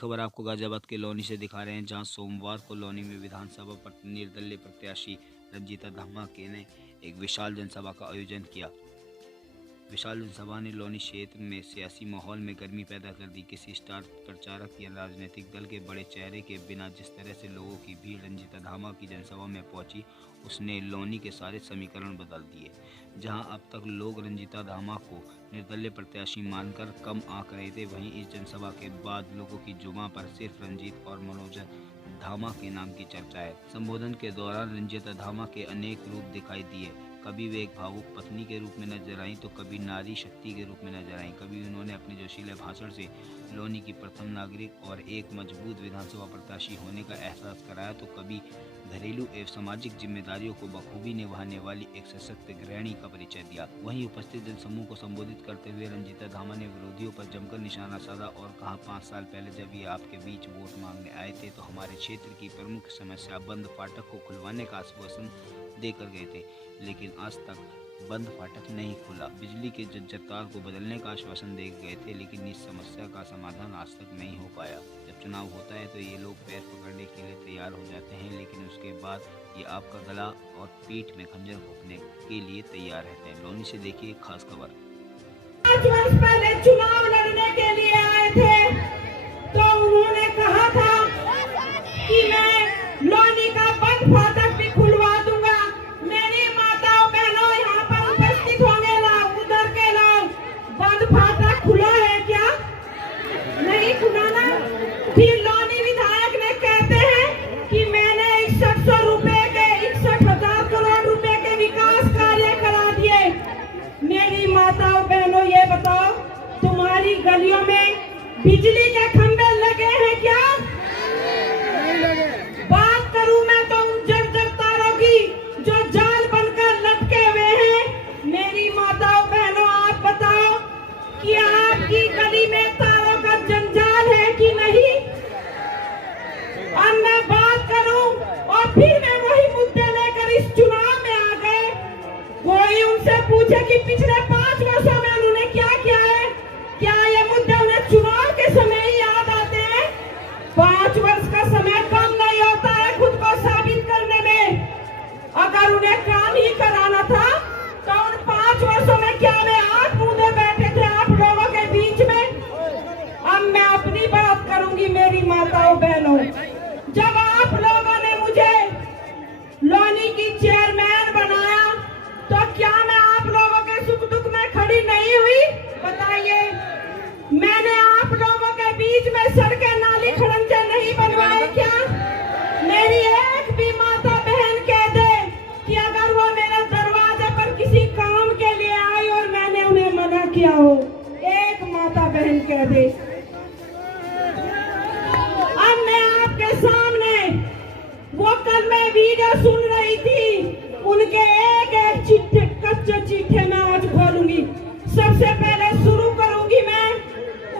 खबर आपको गाजियाबाद के लोनी से दिखा रहे हैं, जहां सोमवार को लोनी में विधानसभा निर्दलीय प्रत्याशी रंजीता धामाके ने एक विशाल जनसभा का आयोजन किया। विशाल जनसभा ने लोनी क्षेत्र में सियासी माहौल में गर्मी पैदा कर दी। किसी स्टार प्रचारक या राजनीतिक दल के बड़े चेहरे के बिना जिस तरह से लोगों की भीड़ रंजीता धामाके की जनसभा में पहुंची, उसने लोनी के सारे समीकरण बदल दिए। जहां अब तक लोग रंजीता धामाके को निर्दलीय प्रत्याशी मानकर कम आंक रहे थे, वहीं इस जनसभा के बाद लोगों की जुबां पर सिर्फ रंजीत और मनोज धामाके के नाम की चर्चा है। संबोधन के दौरान रंजीता धामाके के अनेक रूप दिखाई दिए। कभी वे एक भावुक पत्नी के रूप में नजर आईं, तो कभी नारी शक्ति के रूप में नजर आईं। कभी उन्होंने अपने जोशीले भाषण से लोनी की प्रथम नागरिक और एक मजबूत विधानसभा प्रत्याशी होने का एहसास कराया, तो कभी घरेलू एवं सामाजिक जिम्मेदारियों को बखूबी निभाने वाली एक सशक्त गृहिणी का परिचय दिया। वहीं उपस्थित जनसमूह को संबोधित करते हुए रंजीता धामा ने विरोधियों पर जमकर निशाना साधा और कहा, 5 साल पहले जब ये आपके बीच वोट मांगने आए थे तो हमारे क्षेत्र की प्रमुख समस्या बंद फाटक को खुलवाने का आश्वासन देकर गए थे, लेकिन आज तक बंद फाटक नहीं खुला। बिजली के जर्जर तार को बदलने का आश्वासन दे गए थे, लेकिन इस समस्या का समाधान आज तक नहीं हो पाया। जब चुनाव होता है तो ये लोग पैर पकड़ने के लिए तैयार हो जाते हैं, लेकिन उसके बाद ये आपका गला और पीठ में खंजर भोंकने के लिए तैयार रहते हैं। लोनी से देखिए खास खबर। 5 वर्ष पहले चुनाव लड़ने के लिए आए थे तो उन्होंने कहा था कि मैं लोनी का बंद फाटक भी खुलवा दूंगा। मेरी माताओं बहनों यहाँ पर उपस्थित होंगे लोग, उधर के लोग, बंद फाटक खुला है क्या? नहीं खुला ना। फिर लोनी विधायक ने कहते हैं कि मैंने 6100 रुपए के 61,000 करोड़ रुपए के विकास कार्य करा दिए। मेरी माताओं बहनों ये बताओ, तुम्हारी गलियों में बिजली के खंभे लगे हैं क्या? नहीं लगे। बात करूं मैं तो उन जर्जर तारों की जो जाल बनकर लटके हुए हैं। मेरी माताओं बहनों आप बताओ कि आपकी गली में तारों का जंजाल है कि नहीं? अब मैं बात करूं और फिर मैं वही मुद्दे लेकर इस चुनाव में आ गए। कोई उनसे पूछे कि पिछले 5 वर्षों में उन्होंने क्या किया है, क्या ये मुद्दे उन्हें चुनाव के समय ही याद आते हैं? 5 वर्ष का समय कम नहीं होता है खुद को साबित करने में। अगर उन्हें काम ही कराना था तो उन 5 वर्षों में क्या वे 8 मुद्दे बैठे थे आप लोगों के बीच में? अब मैं अपनी बात करूंगी मेरी माताओं बहनों। जब आप लोगों ने मुझे लोनी की चेयरमैन बनाया तो क्या मैं आप लोगों के सुख दुख में खड़ी नहीं हुई? बताइए, मैंने आप लोगों के बीच में सड़कें नाली खड़ंजे नहीं बनवाए क्या? मेरी एक भी माता बहन कह दे कि अगर वो मेरे दरवाजे पर किसी काम के लिए आई और मैंने उन्हें मना किया हो, एक माता बहन कह दे। अब मैं आपके सामने वो कल मैं वीडियो सुन रही थी, उनके एक चिट्ठे कच्चे चिट्ठे मैं आज खोलूंगी। सबसे पहले शुरू करूंगी मैं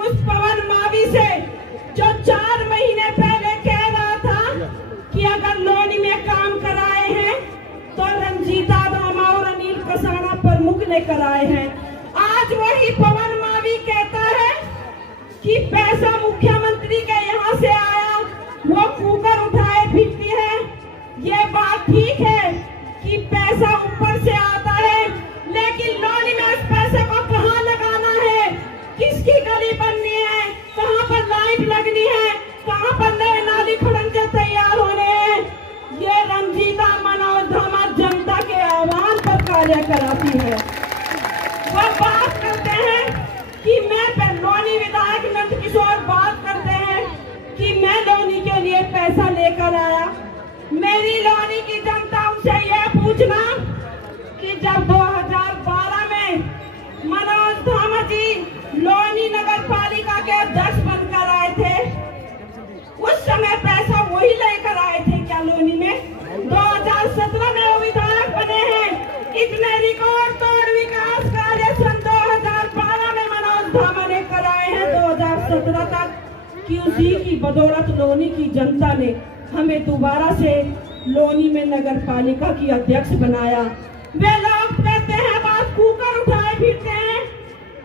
उस पवन मावी से जो 4 महीने पहले कह रहा था कि अगर लोनी में काम कराए हैं तो रंजीता धामा और अनिल कसाना प्रमुख ने कराए हैं। आज वही पवन मावी कहता है कि पैसा मुख्यमंत्री के यहाँ से आया, वो कुकर उठाए फिरती है। ये बात ठीक है कि पैसा ऊपर से आता है, लेकिन लोनी में उस पैसे को कहाँ लगाना है, किसकी गली बननी है, कहाँ पर लाइट लगनी है, कहाँ पर नए नाली खड़ंजे तैयार होने हैं, ये रंजीता मनोज धामा जनता के आह्वान पर कार्य कराती है। वो बात करते हैं कि मैं लोनी विधायक नंदकिशोर बात करते हैं कि मैं लोनी के लिए पैसा लेकर आया। मेरी लोनी की जनता उनसे यह पूछना कि जब 2012 में मनोज धामा जी लोनी नगर पालिका के अध्यक्ष बनकर आए थे, उस समय पैसा वही लेकर आए थे क्या लोनी में? 2017 में वो विधायक बने हैं। इतने रिकॉर्ड तोड़ विकास कार्य सन 2012 में मनोज धामा ने कराए हैं 2017 तक, कि उसी की बदौलत लोनी की जनता ने हमें दोबारा से लोनी में नगर पालिका की अध्यक्ष बनाया। वे लोग कहते हैं बात कुकर उठाए फिरते हैं।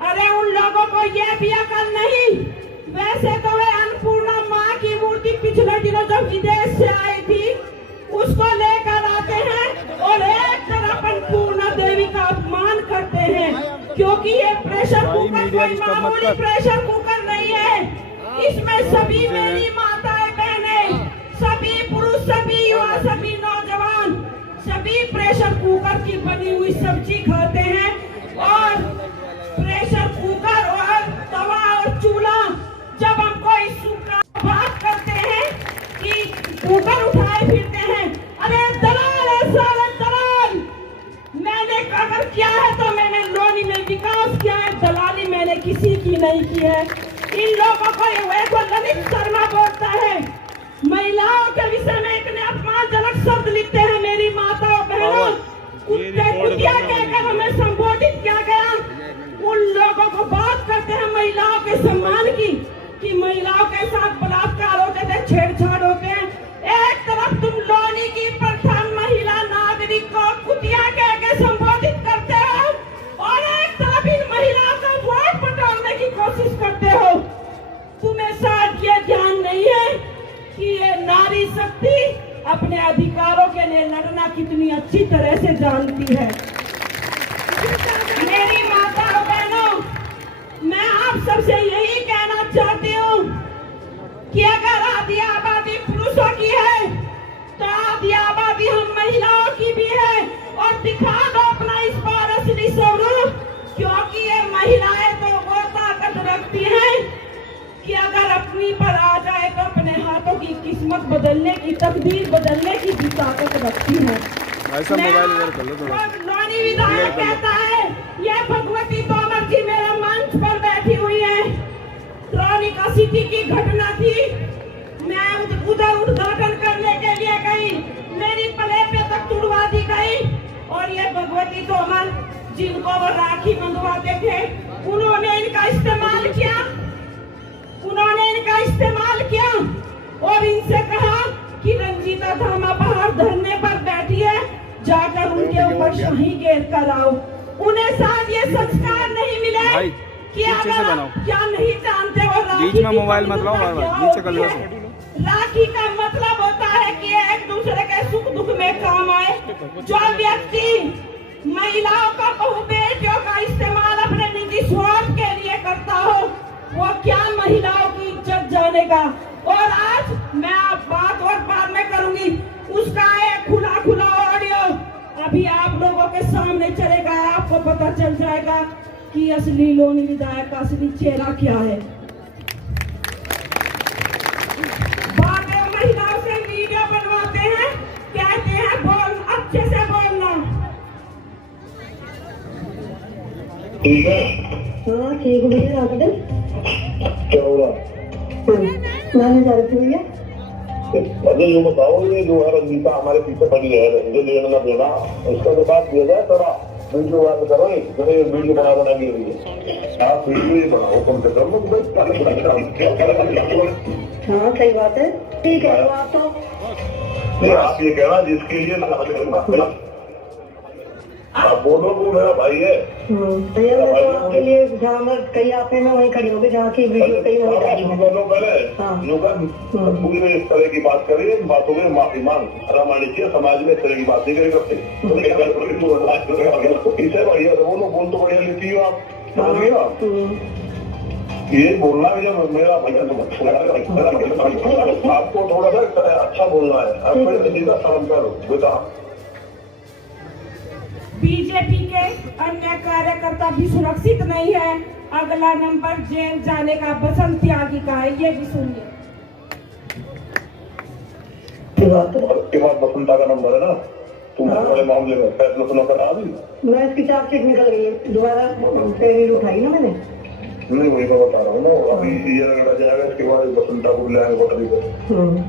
अरे उन लोगों को ये भी अकल नहीं, वैसे तो वे अन्नपूर्णा माँ की मूर्ति पिछले दिनों जब विदेश से आई थी उसको लेकर आते हैं और एक तरफ अन्नपूर्णा देवी का अपमान करते हैं, क्योंकि ये प्रेशर कुकर कोई मामूली प्रेशर कुकर नहीं है। इसमें सभी मेरी माताएं बहनें, सभी पुरुष, सभी युवा, सभी नौजवान, सभी प्रेशर कुकर की बनी हुई सब्जी खाते हैं। और प्रेशर कुकर और तवा और चूल्हा जब हम कोई सूखा बात करते हैं कि कुकर उठाए फिरते हैं, अरे दलाल है सारे दलाल। मैंने अगर किया है तो मैंने लोनी में विकास किया है, दलाली मैंने किसी की नहीं की है। इन लोगों को ललित शर्मा बोलता है, महिलाओं के विषय में इतने अपमानजनक शब्द लिखते हैं। मेरी माताओं बहनों, कुतिया कहकर हमें संबोधित किया गया। उन लोगों को बात करते हैं महिलाओं के सम्मान की, कि महिलाओं के साथ बलात्कार होते थे, छेड़छाड़ होते हैं। एक तरफ तुम लोनी की प्रथम महिला नागरिक को कुतिया कह के संबोधित करते हो और एक तरफ इन महिलाओं का वोट बटोरने की कोशिश करते हो। तुम्हें शायद ये ध्यान नहीं है कि ये नारी शक्ति अपने अधिकारों के लिए लड़ना कितनी अच्छी तरह से जानती है। मेरी माताओं बहनों, मैं आप सबसे यही कहना चाहती हूँ कि अगर आधी आबादी पुरुषों की है तो आधी आबादी हम महिलाओं की भी है। और दिखा दो अपना इस बार असली स्वरूप, क्योंकि ये महिलाएं तो वो ताकत रखती हैं कि अगर अपनी पर आ जाए तो अपने हाथों की किस्मत बदलने की, तकदीर बदलने की भी ताकत रखती है। लोनी विधायक कहता है ये भगवती तोमर जी मेरे मंच पर बैठी हुई है। ट्रॉनिका सिटी की घटना थी, मैं उधर उद्घाटन करने के लिए गई, मेरी प्लेट तक तुड़वा दी गई। और ये भगवती तोमर जिनको वो राखी बंधवाते थे, उन्होंने इनका इस्तेमाल किया और इनसे कहा कि रंजीता धामा बाहर धरने पर बैठी है, जाकर उनके ऊपर शाही घेर कर आओ। उन्हें शायद ये संस्कार नहीं मिले कि अगर क्या नहीं जानते वो राखी बीच में मोबाइल मत लाओ, नीचे कर लो। राखी का मतलब होता है कि एक दूसरे के सुख दुख में काम आए। जो व्यक्ति महिलाओं का, बहु बेटियों का इस्तेमाल अपने निजी स्वार्थ के लिए करता हो, वो क्या महिलाओं की इज्जत जानेगा। और आज मैं आप बात और बाद में करूंगी, उसका एक खुला ऑडियो अभी आप लोगों के सामने चलेगा, आपको पता चल जाएगा कि असली लोनी विधायक का असली चेहरा क्या है। बाद में महिलाओं से वीडियो बनवाते हैं, कहते हैं बोल, अच्छे से बोलना। ठीक है, हाँ ठीक है भैया, आप दे क्या होगा? मैंने जा रही थी भैया। अगर ये बताओ, ये जो है रंजीता हमारे पीछे पड़ी है, जो लेना ना देना, इसका जो बात किया जाए थोड़ा वीडियो बात करो, जो ये वीडियो बना के लिए आप वीडियो बनाओ कम से कम। हाँ सही बात है, ठीक है। तो आप तो आप ये कहना जिसके लिए आप बोलो वो मेरा भाई है। भैया मैं तो आपके लिए जहाँ मैं कहीं आपने मैं वहीं खड़ी होगी, जहाँ की वीडियो कहीं वहीं डाली है। पूरी में इस तरह की बात करिए, बातों में माफी मांग हमारी चाहिए, समाज में इस तरह की बात नहीं करे करते। इसे बढ़िया वो लोग बोल तो बढ़िया लेती हो आप, समझिए आप। ये बोलना है जब मेरा भैया, आपको थोड़ा सा अच्छा बोलना है, आप मेरे सीधा शर्म करो बेटा। बीजेपी के अन्य कार्यकर्ता भी सुरक्षित नहीं है। अगला नंबर जेल जाने का बसंत त्यागी का है, ये भी सुनिए। उसके बाद बसंता का नंबर है ना, तुम बड़े मामले में फैसला सुना कर आ गई। मैं इसकी चार्जशीट निकल गई है, दोबारा पेड़ उठाई ना मैंने। नहीं वही मैं बता रहा हूँ ना, अभी ये रगड़ा जाएगा, इसके बाद बसंता को बुलाएंगे पटरी पर।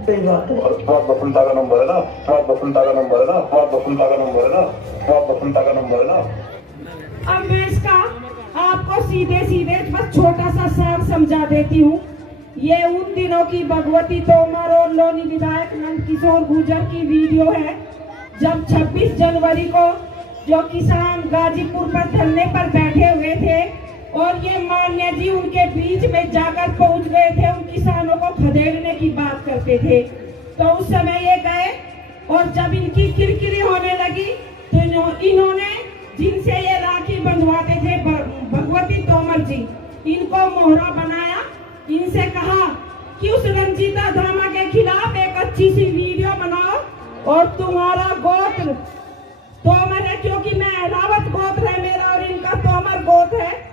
सही बात है। और बसंता का नंबर है ना, बसंता का नंबर है ना, बसंता का नंबर है ना, बसंता का नंबर है ना। अब मैं इसका आपको सीधे बस छोटा सा सार समझा देती हूँ। ये उन दिनों की भगवती तोमर और लोनी विधायक नंदकिशोर गुर्जर की वीडियो है, जब 26 जनवरी को जो किसान गाजीपुर पर धरने पर बैठे हुए थे और ये मान्य जी उनके बीच में जाकर पहुंच गए थे, उन किसानों को खदेड़ने की बात करते थे। तो उस समय ये गए और जब इनकी किरकिरी होने लगी तो इन्होंने जिनसे ये राखी बंधवाते थे भगवती तोमर जी, इनको मोहरा बनाया। इनसे कहा कि उस रंजीता धामा के खिलाफ एक अच्छी सी वीडियो बनाओ और तुम्हारा गोत्र तोमर है, क्योंकि मैं रावत गोत्र है मेरा और इनका तोमर गोत्र है।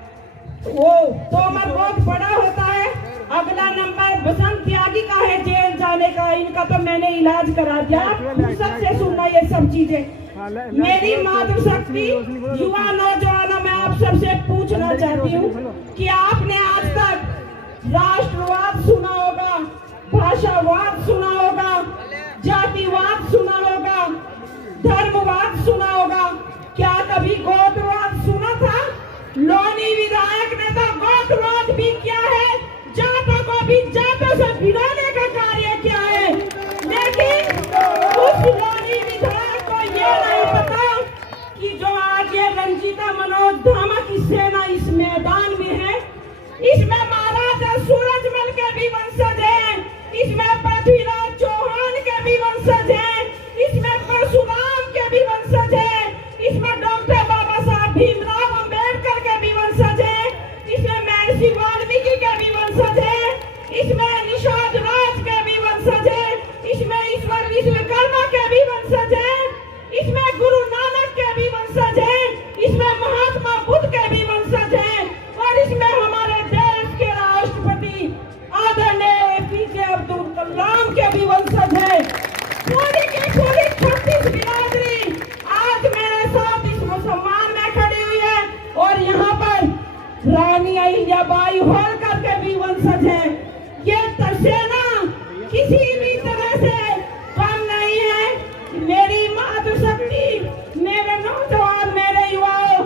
वो तोमर गोत्र बड़ा होता है। अगला नंबर बसंत त्यागी का है जेल जाने का, इनका तो मैंने इलाज करा दिया। फुर्सत से सुनना ये सब चीजें। मेरी मातृशक्ति युवा नौजवानों में आप सबसे पूछना चाहती हूँ कि आपने आज तक राष्ट्रवाद सुना होगा, भाषावाद सुना होगा, जातिवाद सुना होगा, धर्मवाद सुना होगा, क्या कभी गोत्रवाद सुना था? लोनी विधायक ने तो गोत्रवाद भी किया है, जातों को भी जातों से भिड़ाने का कार्य किया है, लेकिन उस लोनी विधायक को ये नहीं पता कि जो आज ये रंजीता मनोज धामा की सेना इस मैदान में है, इसमें महाराजा सूरजमल के भी वंशज हैं, इसमें पृथ्वीराज चौहान के भी वंशज हैं, इसमें परशुराम के भी वंशज हैं, इसमें डॉक्टर बाबा साहब भीमराव अंबेडकर के भी वंशज हैं, इसमें महर्षि वाल्मीकि के भी वंशज हैं, इसमें निषाद राज के भी वंशज हैं, इसमें ईश्वर विश्वकर्मा के भी वंशज हैं, इसमें गुरु नानक के भी वंशज हैं, इसमें महात्मा बुद्ध के भी वंशज हैं, और इसमें हमारे देश के राष्ट्रपति आदरणीय APJ अब्दुल कलाम के भी वंशज हैं। पूरी की पूरी 36 बिरादरी आज मेरे साथ इस सम्मान में खड़ी हुई है, और यहाँ पर रानी अहिल्याबाई होलकर के भी वंशज हैं। ये सेना किसी भी तरह से कम नहीं है। मेरी मातृशक्ति, मेरे नौजवान, मेरे युवाओं,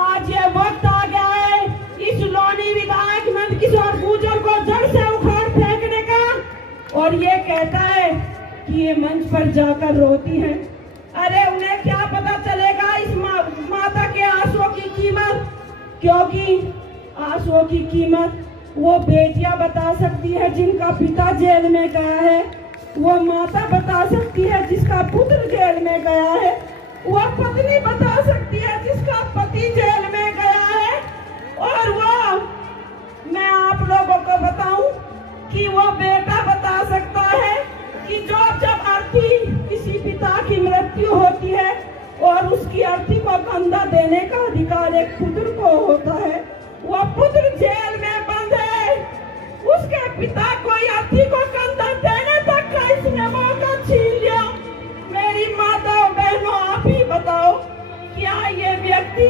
आज ये वक्त आ गया है इस लोनी विधायक नंदकिशोर गुर्जर को जड़ से उखाड़ फेंकने का। और ये कहता है कि ये मंच पर जाकर रोती है। अरे उन्हें क्या पता चलेगा इस माता के आंसुओं की कीमत, क्योंकि आंसुओं की कीमत वो बेटियां बता सकती है जिनका पिता जेल में गया है, वो माता बता सकती है जिसका पुत्र जेल में गया है, वो पत्नी बता सकती है जिसका पति जेल में गया है, और वो मैं आप लोगों को बताऊं कि वो बेटा बता सकता है कि जब अर्थी किसी पिता की मृत्यु होती है और उसकी अर्थी को कंधा देने का अधिकार एक पुत्र को होता है, वो पुत्र जेल में बंद है, उसके पिता कोई अर्थी को कंधा देने तक का इसने मौका छीन लिया। मेरी माताओं बहनों, आप ही बताओ क्या ये व्यक्ति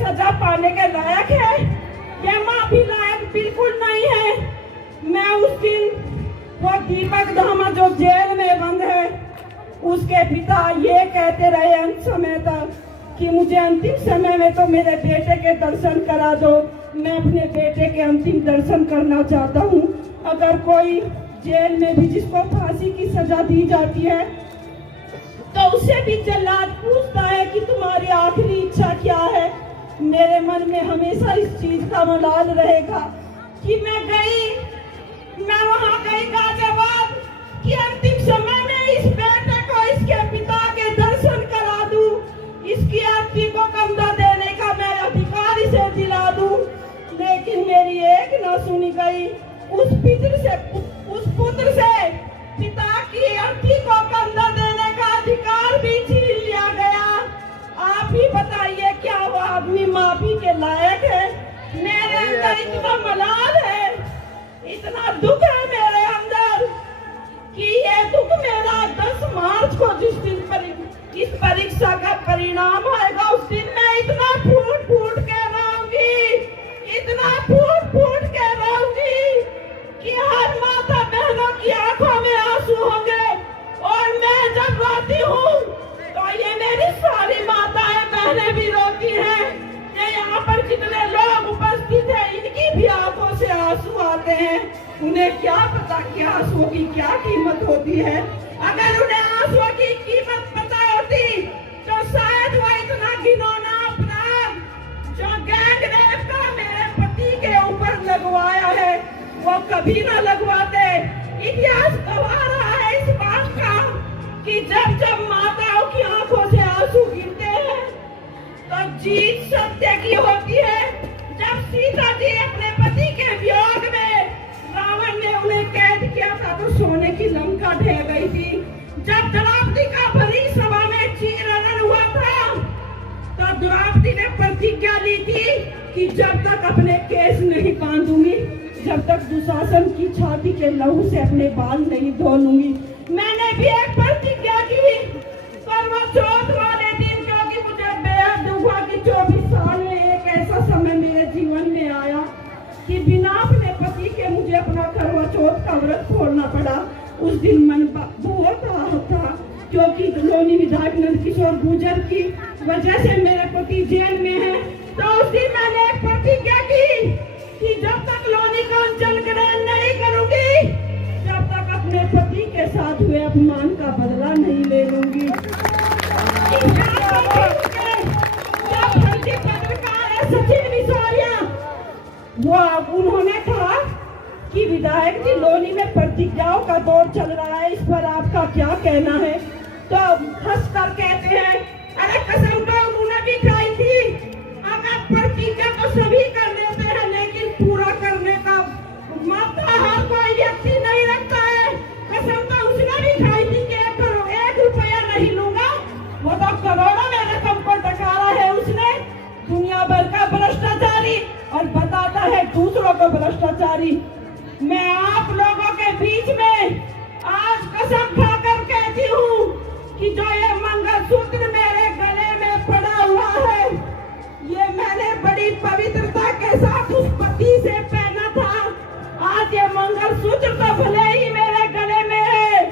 सजा पाने के लायक है? ये माफी लायक बिल्कुल नहीं है। मैं उस दिन वो दीपक धामा जो जेल में बंद है, उसके पिता ये कहते रहे अंत समय तक कि मुझे अंतिम समय में तो मेरे बेटे के दर्शन करा दो, मैं अपने बेटे के अंतिम दर्शन करना चाहता हूँ। अगर कोई जेल में भी जिसको फांसी की सजा दी जाती है तो उससे भी जल्लाद पूछता है कि तुम्हारी आखिरी इच्छा क्या है। मेरे मन में हमेशा इस चीज का मलाल रहेगा कि मैं वहां गई गाजियाबाद कि अंतिम समय में इस बेटे को इसके पिता के दर्शन करा दूं, इसकी अर्थी को कंधा देने का मैं अधिकार इसे दिला दूं, लेकिन मेरी एक न सुनी गई। उस पुत्र से पिता की अर्थी को कंधा देने का अधिकार भी छीन लिया गया। आप ही बताइए क्या वो आदमी माफी के लायक है? मेरे अंदर इतना मलाल है, इतना दुख है मेरे अंदर कि ये दुख मेरा 10 मार्च को जिस दिन इस परीक्षा का परिणाम आएगा, उस दिन मैं इतना फूट फूट के रहूंगी, इतना फूट फूट के रहूंगी कि हर माता बहनों की आंखों में आंसू होंगे। और मैं जब रोती हूँ तो ये मेरी सारी माताएं बहनें भी रोती हैं। ये यहाँ पर जितने लोग उपस्थित हैं, इनकी भी आंखों से आंसू आते हैं। उन्हें क्या पता कि आंसुओं की क्या कीमत होती है। अगर उन्हें आंसुओं की कीमत पता होती तो शायद वो इतना घिनौना अपराध जो गैंग रेप वो कभी ना लगवाते। इतिहास गवाह रहा है इस बात का कि जब जब माताओं की आंखों से आंसू गिरते हैं तो जीत सत्य की होती है। जब सीता जी अपने पति के वियोग में रावण ने उन्हें कैद किया था तो सोने की लंका ढह गई थी। जब द्रौपदी का भरी सभा में चीरहरण हुआ था तो द्रौपदी ने प्रतिज्ञा ली थी कि जब तक अपने केस नहीं बांधूंगी, जब तक दुशासन की छाती के लहू से अपने बाल नहीं धो लूंगी। मैंने भी एक प्रतिज्ञा की करवा चौथ वाले दिन, क्योंकि मुझे बेहद दुख हुआ कि 24 साल में एक ऐसा समय मेरे जीवन में आया कि बिना अपने पति के मुझे अपना करवा चौथ का व्रत छोड़ना पड़ा। उस दिन मन बहुत आहत था क्योंकि लोनी विधायक नंदकिशोर गुर्जर की वजह से मेरे पति जेल में है। तो उस दिन मैंने एक प्रतिज्ञा की कि जब तक लोनी का अंचल ग्रहण नहीं करूंगी, जब तक अपने पति के साथ हुए अपमान का बदला नहीं ले लूंगी। जब भर्ती पत्रकार है सचिन विसारिया, वो उन्होंने कहा कि विधायक जी लोनी में प्रतिज्ञाओं का दौर चल रहा है, इस पर आपका क्या कहना है? तो हंस कर कहते हैं, अरे कसम तो उन्होंने भी खाई थी। अगर प्रतिज्ञा तो सभी कर लेते हैं लेकिन पूरा करने का मात्रा हर कोई व्यक्ति नहीं रखता है। कसम तो उसने भी खाई थी कि 1 रुपया नहीं लूंगा। वो तो करोड़ों में रकम को डकारा है उसने। दुनिया भर का भ्रष्टाचारी और बताता है दूसरों को भ्रष्टाचारी। मैं आप लोगों के बीच में आज कसम खाकर कहती हूँ कि जो ये मंगलसूत्र मेरे गले में पड़ा हुआ है, ये मैंने बड़ी पवित्रता के साथ उस पति से पहना था। आज ये मंगलसूत्र तो भले ही मेरे गले में है,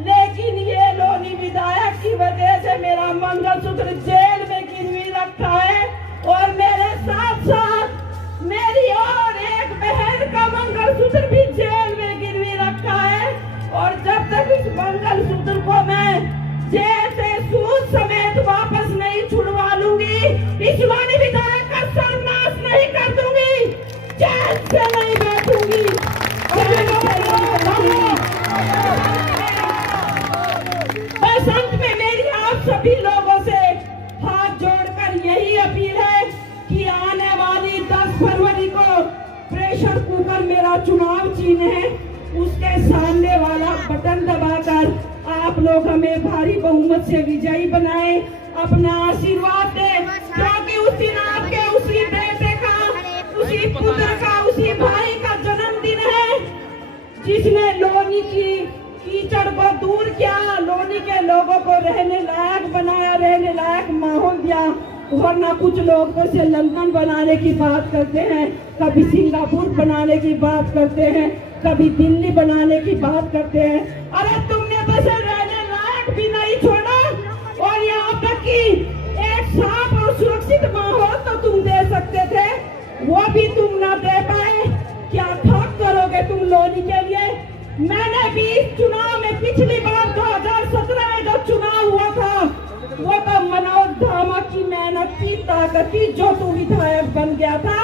लेकिन ये लोनी विधायक की वजह से मेरा मंगलसूत्र जेल में गिरवी रखा है और मेरे साथ साथ मेरी और एक बहन का मंगलसूत्र भी जेल में गिरवी रखा है। और जब तक इस मंगलसूत्र को मैं जेल से सूद समेत वापस नहीं छुड़वा लूंगी, इस लोनी विधायक का सर्वनाश नहीं कर दूंगी, जेल से नहीं बैठूंगी। बस अंत में मेरी आप सभी लोगों से हाथ जोड़कर यही अपील है कि आने वाली 10 फरवरी को प्रेशर कुकर मेरा चुनाव चिन्ह है, उसके सामने वाला बटन दबाकर आप लोग हमें भारी बहुमत से विजयी बनाए, अपना आशीर्वाद दें, क्योंकि उस दिन आपके उसी बेटे का, उसी पुत्र का, उसी भाई का जन्मदिन है जिसने लोनी की कीचड़ को दूर किया, लोनी के लोगों को रहने लायक बनाया, रहने लायक माहौल दिया। वरना कुछ लोग तो से लंदन बनाने की बात करते हैं, कभी सिंगापुर बनाने की बात करते हैं, कभी दिल्ली बनाने की बात करते हैं। अरे तुमने बस रहने लायक भी नहीं छोड़ा और यहाँ तक कि एक साफ और सुरक्षित माहौल तो तुम दे सकते थे, वो भी तुम ना दे पाए। क्या खाक करोगे तुम लोनी के लिए? मैंने भी इस चुनाव में पिछली बार 2017 में जो चुनाव हुआ था वो तो मनोज धामा की मेहनत की ताकत की जो तू विधायक बन गया था।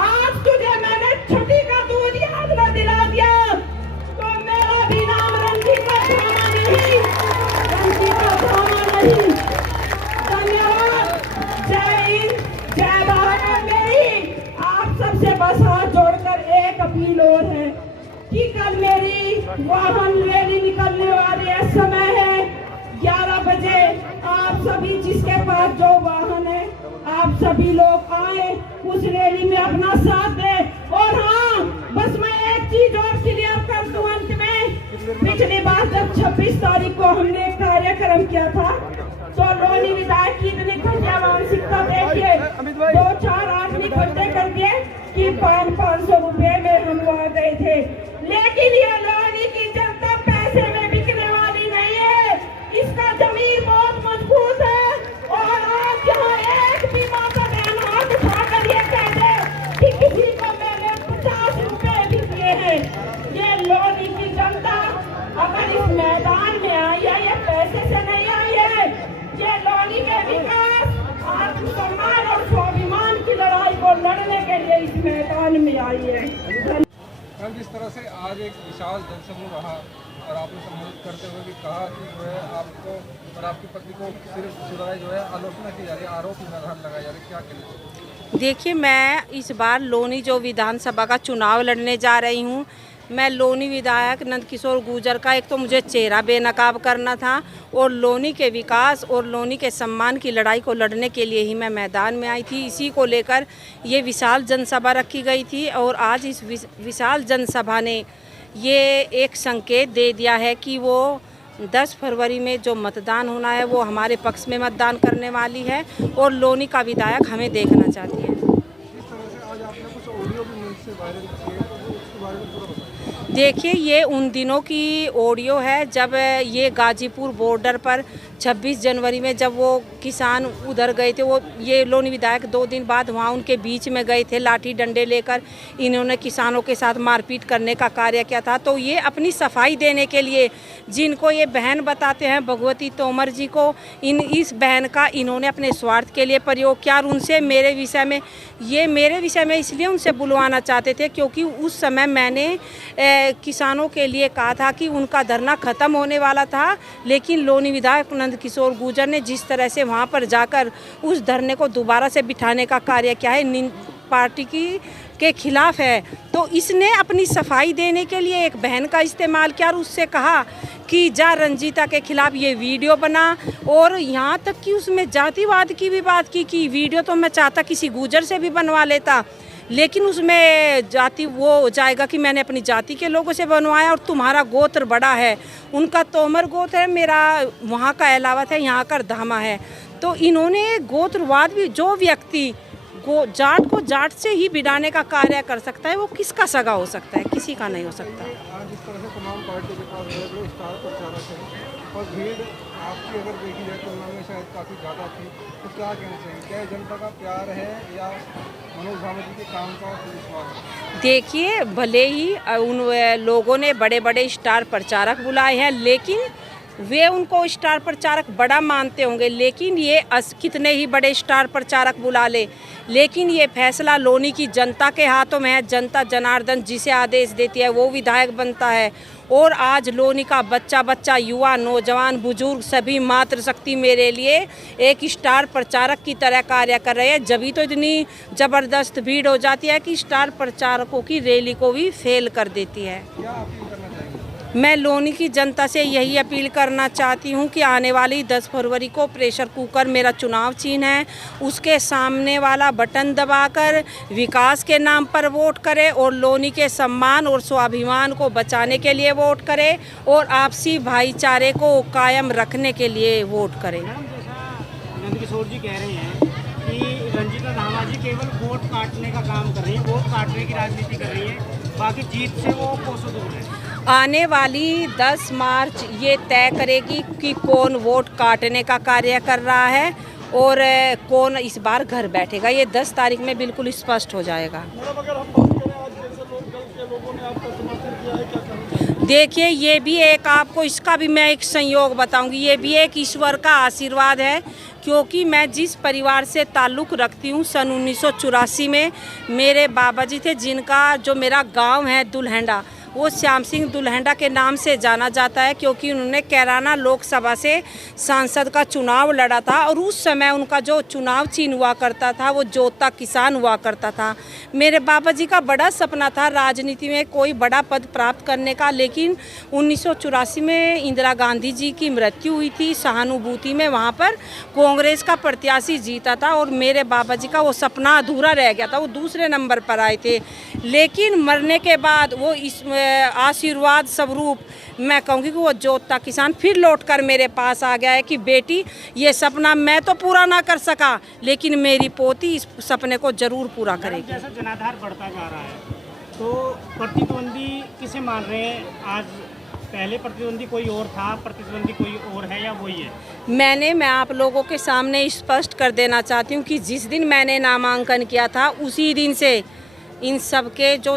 आज तुझे मैंने छठी का दूध याद न दिला दिया तो मेरा भी नाम रंजीता धामा नहीं, रंजीता धामा नहीं। धन्यवाद, जय हिंद, जय भारत। मेरी आप सबसे बस हाथ जोड़कर एक अपील और है कि कल मेरी वाहन रैली निकलने वाली है, समय है 11 बजे। आप सभी जिसके पास जो वाहन है आप सभी लोग आए, उस रैली में अपना साथ दें। और हाँ, बस मैं एक चीज और क्लियर कर दूं अंत में, पिछली बार जब 26 तारीख को हमने कार्यक्रम किया था तो लोनी विधायक की इतनी घटिया मानसिकता देखिए, 2-4 आदमी इकट्ठे कर दिए कि 500 रुपए में हम वहाँ गए थे। लेकिन ये लोनी की जनता पैसे में बिकने वाली नहीं है, इसका जमीन बहुत मजबूत है। और आज यहाँ एक भी माता बहन हाथ उठाकर ये कह दे कि किसी को मैंने 50 रुपए भी दिए हैं, ये लोनी की जनता अगर इस मैदान में आई है ये पैसे से नहीं आई है, ये लोनी के विकास, आत्मसम्मान और स्वाभिमान की लड़ाई को लड़ने के लिए इस मैदान में आई है। मैम, जिस तरह से आज एक विशाल जनसमूह रहा और आपने संबोधित करते हुए भी कहा कि जो है आपको और आपकी पत्नी को सिर्फ सुधार जो है आलोचना की जा रही है, आरोप लगाए जा रहे हैं, क्या कहना? देखिए, मैं इस बार लोनी जो विधानसभा का चुनाव लड़ने जा रही हूँ, मैं लोनी विधायक नंदकिशोर गुर्जर का एक तो मुझे चेहरा बेनकाब करना था और लोनी के विकास और लोनी के सम्मान की लड़ाई को लड़ने के लिए ही मैं मैदान में आई थी। इसी को लेकर ये विशाल जनसभा रखी गई थी और आज इस विशाल जनसभा ने ये एक संकेत दे दिया है कि वो 10 फरवरी में जो मतदान होना है वो हमारे पक्ष में मतदान करने वाली है और लोनी का विधायक हमें देखना चाहती है। जिस तरह से आज आपने कुछ ऑडियो भी मुझसे वायरल किए, तो उसके बारे में पूरा बताइए। देखिए, ये उन दिनों की ऑडियो है जब ये गाजीपुर बॉर्डर पर 26 जनवरी में जब वो किसान उधर गए थे, वो ये लोनी विधायक 2 दिन बाद वहाँ उनके बीच में गए थे लाठी डंडे लेकर, इन्होंने किसानों के साथ मारपीट करने का कार्य किया था। तो ये अपनी सफाई देने के लिए जिनको ये बहन बताते हैं भगवती तोमर जी को, इस बहन का इन्होंने अपने स्वार्थ के लिए प्रयोग किया और उनसे मेरे विषय में इसलिए उनसे बुलवाना चाहते थे क्योंकि उस समय मैंने किसानों के लिए कहा था कि उनका धरना ख़त्म होने वाला था, लेकिन लोनी विधायक नंदकिशोर गुर्जर ने जिस तरह से वहाँ पर जाकर उस धरने को दोबारा से बिठाने का कार्य किया है, पार्टी के खिलाफ है, तो इसने अपनी सफाई देने के लिए एक बहन का इस्तेमाल किया और उससे कहा कि जा रंजीता के खिलाफ ये वीडियो बना और यहाँ तक कि उसमें जातिवाद की भी बात की कि वीडियो तो मैं चाहता किसी गुर्जर से भी बनवा लेता, लेकिन उसमें जाति वो हो जाएगा कि मैंने अपनी जाति के लोगों से बनवाया और तुम्हारा गोत्र बड़ा है, उनका तोमर गोत्र है, मेरा वहाँ का अलावत है, यहाँ का धामा है। तो इन्होंने गोत्रवाद भी, जो व्यक्ति जाट को जाट से ही बिड़ाने का कार्य कर सकता है वो किसका सगा हो सकता है, किसी का नहीं हो सकता। आज जिस तरह से तमाम पार्टी के पास बड़े स्टार प्रचारक हैं और भीड़ आपकी अगर देखी जाए तुलना में शायद काफ़ी ज़्यादा थी, तो क्या कहना चाहिए? क्या जनता का प्यार है या मनोज झामा जी के काम का विश्वास है? देखिए, भले ही उन लोगों ने बड़े बड़े स्टार प्रचारक बुलाए हैं, लेकिन वे उनको स्टार प्रचारक बड़ा मानते होंगे, लेकिन ये कितने ही बड़े स्टार प्रचारक बुला ले, लेकिन ये फैसला लोनी की जनता के हाथों में है। जनता जनार्दन जिसे आदेश देती है वो विधायक बनता है और आज लोनी का बच्चा युवा नौजवान बुजुर्ग सभी मातृशक्ति मेरे लिए एक स्टार प्रचारक की तरह कार्य कर रहे हैं। जब तो इतनी ज़बरदस्त भीड़ हो जाती है कि स्टार प्रचारकों की रैली को भी फेल कर देती है। क्या अपील करना चाहेंगे? मैं लोनी की जनता से यही अपील करना चाहती हूँ कि आने वाली 10 फरवरी को प्रेशर कुकर मेरा चुनाव चिन्ह है, उसके सामने वाला बटन दबाकर विकास के नाम पर वोट करें और लोनी के सम्मान और स्वाभिमान को बचाने के लिए वोट करें और आपसी भाईचारे को कायम रखने के लिए वोट करें। नंदकिशोर जी कह रहे हैं कि रंजीता धामा जी केवल वोट काटने का काम कर रही है, वोट काटने की राजनीति कर रही है, बाकी जीत से वो कोसों दूर है। आने वाली 10 मार्च ये तय करेगी कि कौन वोट काटने का कार्य कर रहा है और कौन इस बार घर बैठेगा। ये 10 तारीख में बिल्कुल स्पष्ट हो जाएगा। देखिए, ये भी एक आपको इसका भी मैं एक संयोग बताऊंगी, ये भी एक ईश्वर का आशीर्वाद है क्योंकि मैं जिस परिवार से ताल्लुक़ रखती हूँ, सन 1984 में मेरे बाबा जी थे, जिनका जो मेरा गांव है दुल्हंडा, वो श्याम सिंह दुल्हंडा के नाम से जाना जाता है क्योंकि उन्होंने कैराना लोकसभा से सांसद का चुनाव लड़ा था और उस समय उनका जो चुनाव चिन्ह हुआ करता था वो जोता किसान हुआ करता था। मेरे बाबा जी का बड़ा सपना था राजनीति में कोई बड़ा पद प्राप्त करने का, लेकिन 1984 में इंदिरा गांधी जी की मृत्यु हुई थी, सहानुभूति में वहाँ पर कांग्रेस का प्रत्याशी जीता था और मेरे बाबा जी का वो सपना अधूरा रह गया था, वो दूसरे नंबर पर आए थे। लेकिन मरने के बाद वो इस आशीर्वाद स्वरूप मैं कहूँगी कि वो जोता किसान फिर लौटकर मेरे पास आ गया है कि बेटी, ये सपना मैं तो पूरा ना कर सका लेकिन मेरी पोती इस सपने को जरूर पूरा करेगी। जैसा जनाधार बढ़ता जा रहा है तो प्रतिद्वंदी किसे मान रहे हैं? आज पहले प्रतिद्वंदी कोई और था, प्रतिद्वंदी कोई और है या वही है? मैं आप लोगों के सामने स्पष्ट कर देना चाहती हूँ कि जिस दिन मैंने नामांकन किया था उसी दिन से इन सब के जो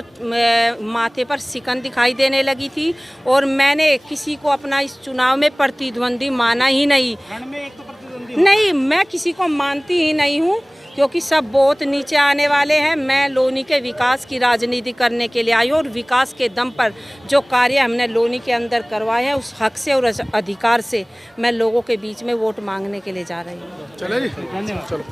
माथे पर सिकन दिखाई देने लगी थी और मैंने किसी को अपना इस चुनाव में प्रतिद्वंदी माना ही नहीं। रण में एक तो प्रतिद्वंदी नहीं, मैं किसी को मानती ही नहीं हूँ क्योंकि सब बहुत नीचे आने वाले हैं। मैं लोनी के विकास की राजनीति करने के लिए आई हूँ और विकास के दम पर जो कार्य हमने लोनी के अंदर करवाए हैं उस हक से और अधिकार से मैं लोगों के बीच में वोट मांगने के लिए जा रही हूँ। चले जी, धन्यवाद। चलो।